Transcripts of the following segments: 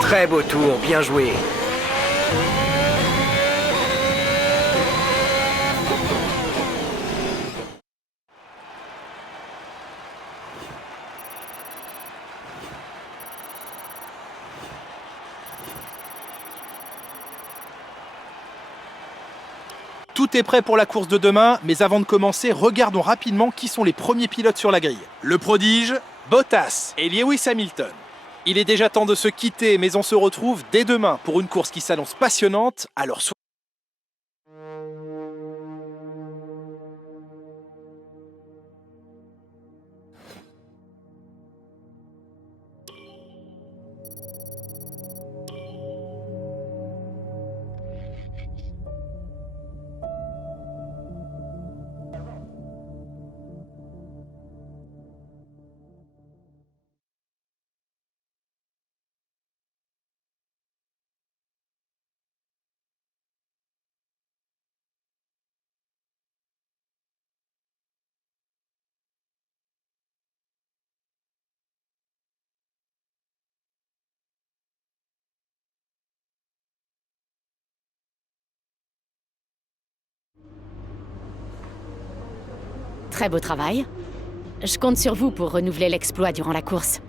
Très beau tour, bien joué. Tout est prêt pour la course de demain, mais avant de commencer, regardons rapidement qui sont les premiers pilotes sur la grille. Le prodige, Bottas et Lewis Hamilton. Il est déjà temps de se quitter, mais on se retrouve dès demain pour une course qui s'annonce passionnante, alors Très beau travail. Je compte sur vous pour renouveler l'exploit durant la course.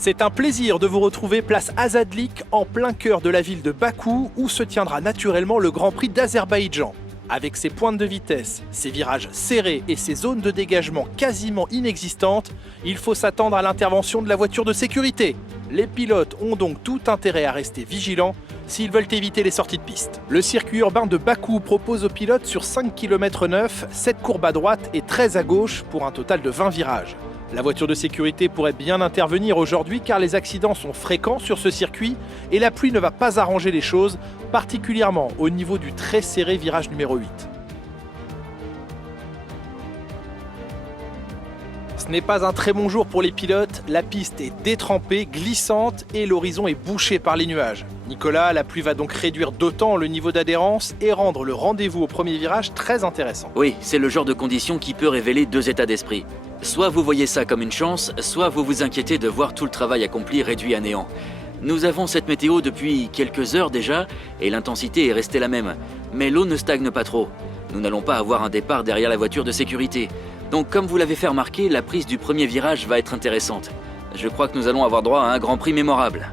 c'est un plaisir de vous retrouver place Azadlik, en plein cœur de la ville de Bakou, où se tiendra naturellement le Grand Prix d'Azerbaïdjan. Avec ses pointes de vitesse, ses virages serrés et ses zones de dégagement quasiment inexistantes, il faut s'attendre à l'intervention de la voiture de sécurité. Les pilotes ont donc tout intérêt à rester vigilants s'ils veulent éviter les sorties de piste. Le circuit urbain de Bakou propose aux pilotes sur 5 km 9, 7 courbes à droite et 13 à gauche pour un total de 20 virages. La voiture de sécurité pourrait bien intervenir aujourd'hui car les accidents sont fréquents sur ce circuit et la pluie ne va pas arranger les choses, particulièrement au niveau du très serré virage numéro 8. Ce n'est pas un très bon jour pour les pilotes, la piste est détrempée, glissante et l'horizon est bouché par les nuages. Nicolas, la pluie va donc réduire d'autant le niveau d'adhérence et rendre le rendez-vous au premier virage très intéressant. Oui, c'est le genre de condition qui peut révéler deux états d'esprit. Soit vous voyez ça comme une chance, soit vous vous inquiétez de voir tout le travail accompli réduit à néant. Nous avons cette météo depuis quelques heures déjà, et l'intensité est restée la même. Mais l'eau ne stagne pas trop. Nous n'allons pas avoir un départ derrière la voiture de sécurité. Donc comme vous l'avez fait remarquer, la prise du premier virage va être intéressante. Je crois que nous allons avoir droit à un Grand Prix mémorable.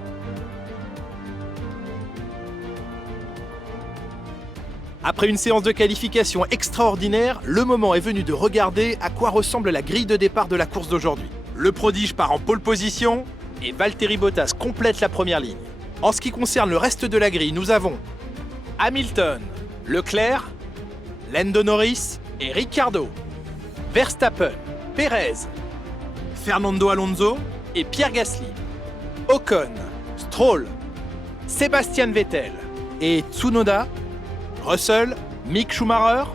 Après une séance de qualification extraordinaire, le moment est venu de regarder à quoi ressemble la grille de départ de la course d'aujourd'hui. Le prodige part en pole position et Valtteri Bottas complète la première ligne. En ce qui concerne le reste de la grille, nous avons Hamilton, Leclerc, Lando Norris et Ricciardo, Verstappen, Perez, Fernando Alonso et Pierre Gasly, Ocon, Stroll, Sébastien Vettel et Tsunoda, Russell, Mick Schumacher,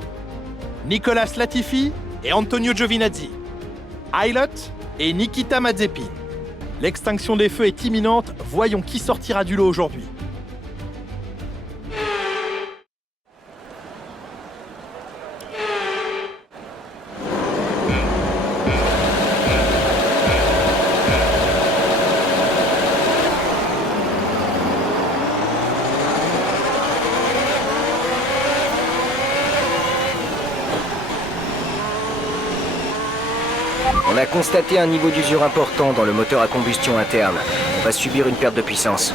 Nicolas Latifi et Antonio Giovinazzi, Aylot et Nikita Mazepin. L'extinction des feux est imminente, voyons qui sortira du lot aujourd'hui. On a constaté un niveau d'usure important dans le moteur à combustion interne. On va subir une perte de puissance.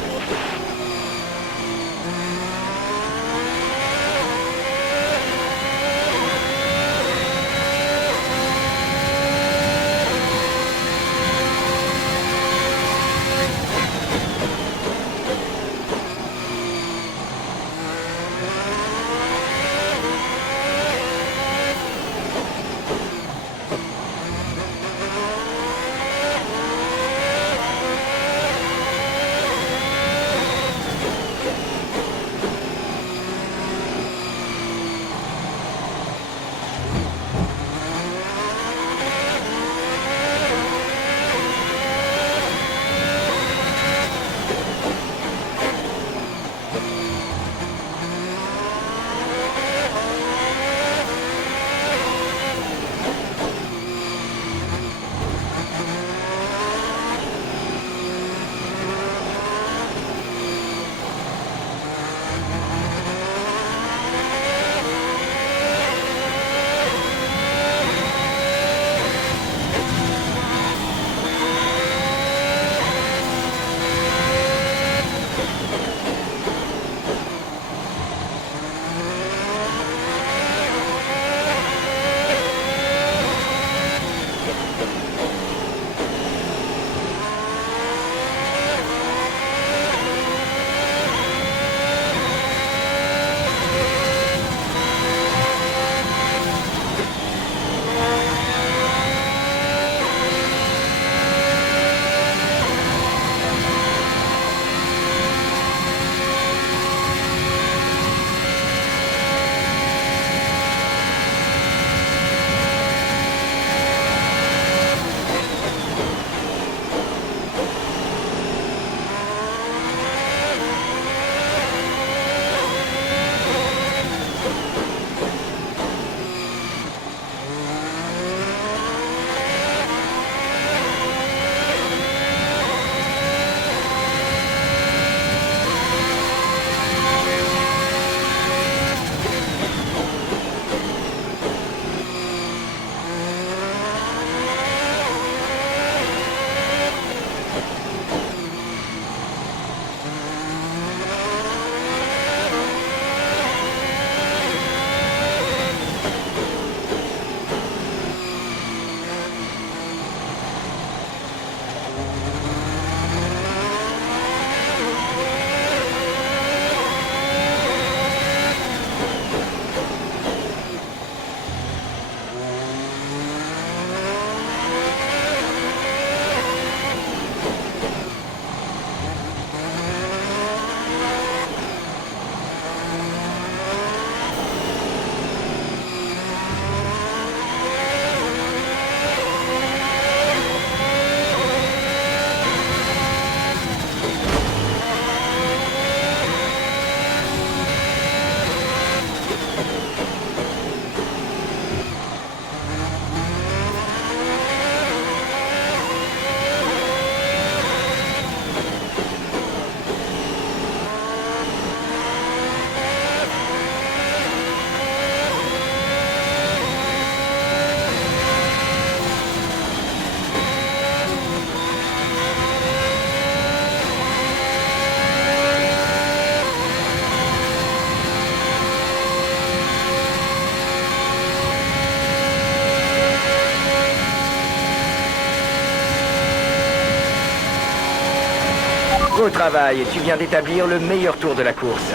Beau travail, tu viens d'établir le meilleur tour de la course.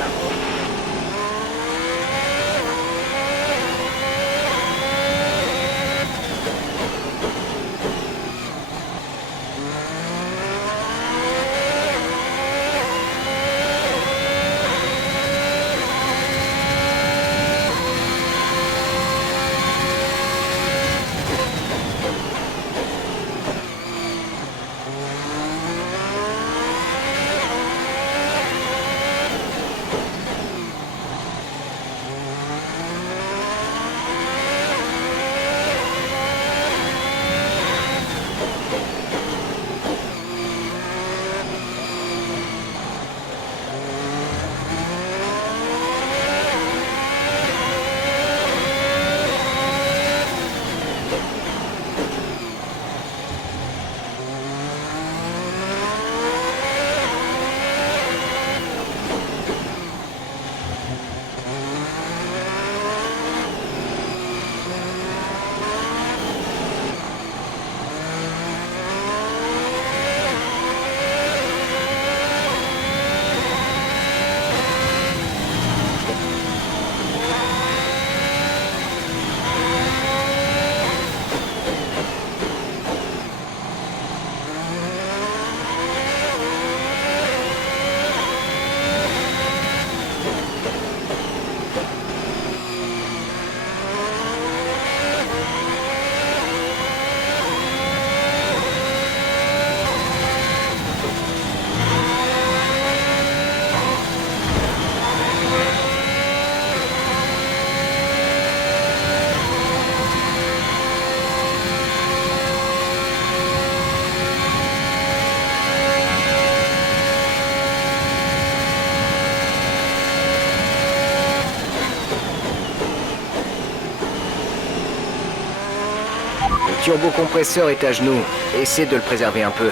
Le turbocompresseur est à genoux. Essaie de le préserver un peu.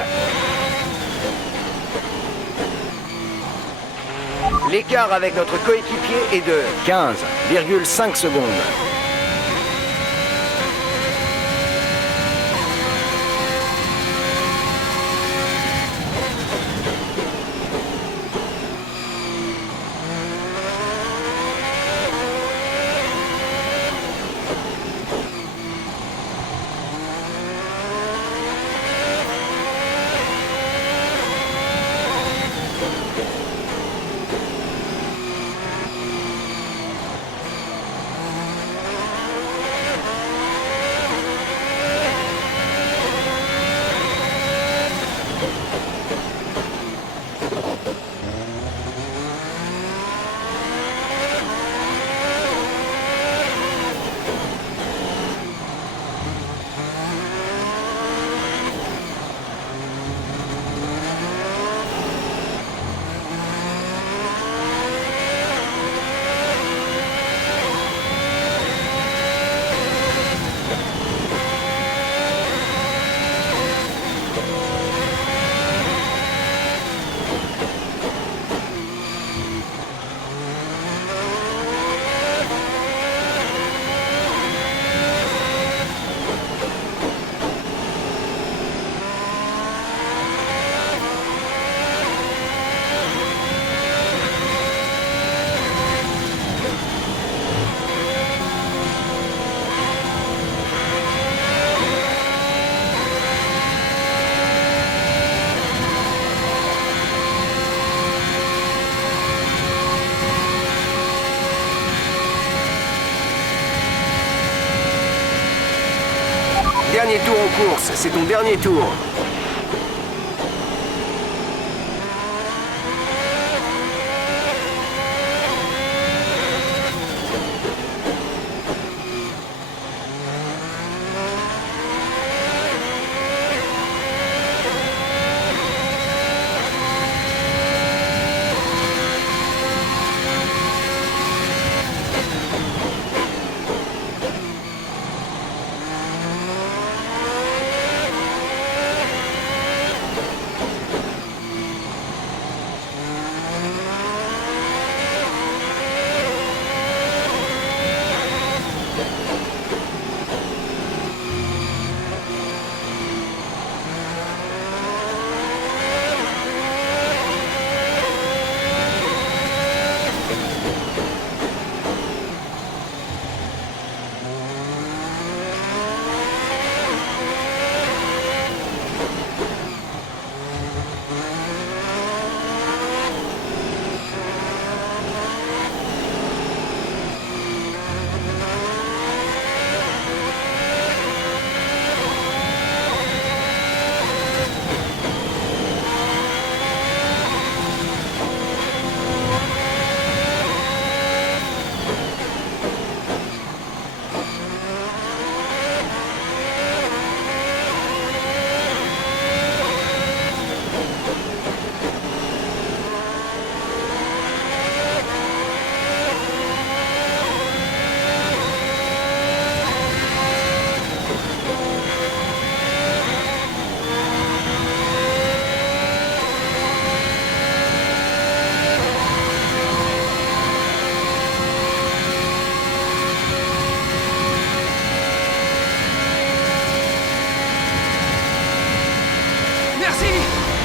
L'écart avec notre coéquipier est de 15,5 secondes. Dernier tour en course, c'est ton dernier tour.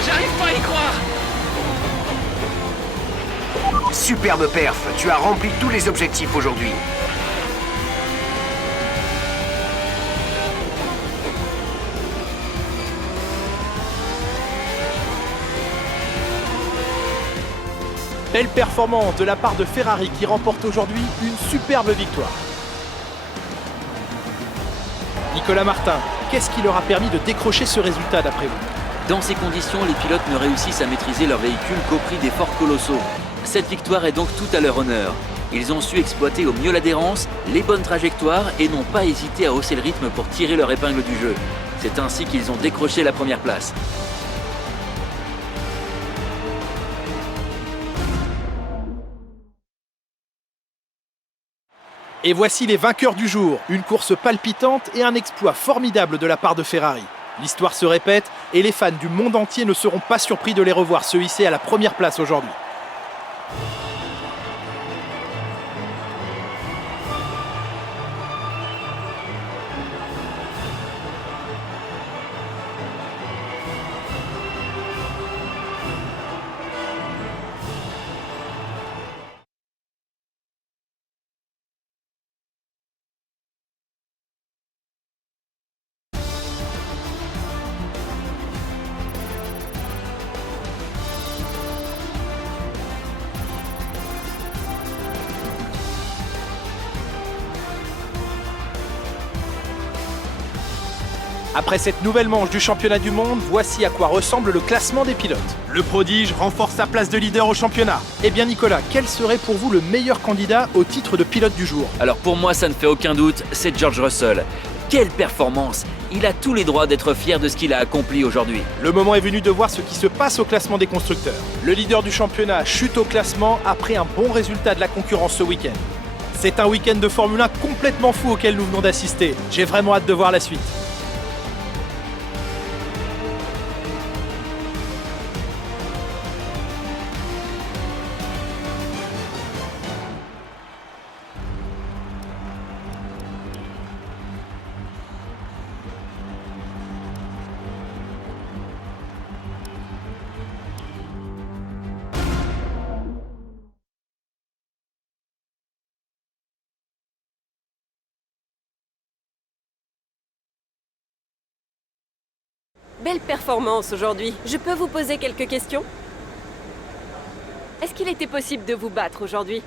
J'arrive pas à y croire. Superbe perf, tu as rempli tous les objectifs aujourd'hui. Belle performance de la part de Ferrari qui remporte aujourd'hui une superbe victoire. Nicolas Martin, qu'est-ce qui leur a permis de décrocher ce résultat d'après vous? Dans ces conditions, les pilotes ne réussissent à maîtriser leur véhicule qu'au prix d'efforts colossaux. Cette victoire est donc tout à leur honneur. Ils ont su exploiter au mieux l'adhérence, les bonnes trajectoires et n'ont pas hésité à hausser le rythme pour tirer leur épingle du jeu. C'est ainsi qu'ils ont décroché la première place. Et voici les vainqueurs du jour, une course palpitante et un exploit formidable de la part de Ferrari. L'histoire se répète et les fans du monde entier ne seront pas surpris de les revoir se hisser à la première place aujourd'hui. Après cette nouvelle manche du championnat du monde, voici à quoi ressemble le classement des pilotes. Le prodige renforce sa place de leader au championnat. Eh bien Nicolas, quel serait pour vous le meilleur candidat au titre de pilote du jour? Alors pour moi, ça ne fait aucun doute, c'est George Russell. Quelle performance! Il a tous les droits d'être fier de ce qu'il a accompli aujourd'hui. Le moment est venu de voir ce qui se passe au classement des constructeurs. Le leader du championnat chute au classement après un bon résultat de la concurrence ce week-end. C'est un week-end de Formule 1 complètement fou auquel nous venons d'assister. J'ai vraiment hâte de voir la suite. Belle performance aujourd'hui. Je peux vous poser quelques questions? Est-ce qu'il était possible de vous battre aujourd'hui?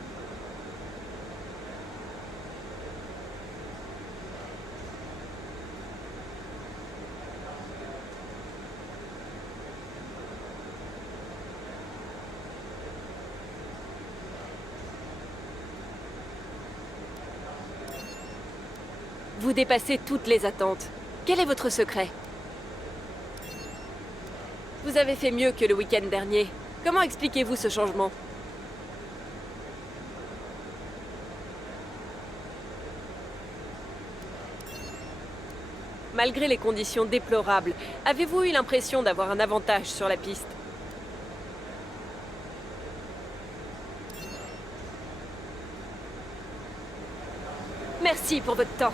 Vous dépassez toutes les attentes. Quel est votre secret? Vous avez fait mieux que le week-end dernier. Comment expliquez-vous ce changement? Malgré les conditions déplorables, avez-vous eu l'impression d'avoir un avantage sur la piste? Merci pour votre temps.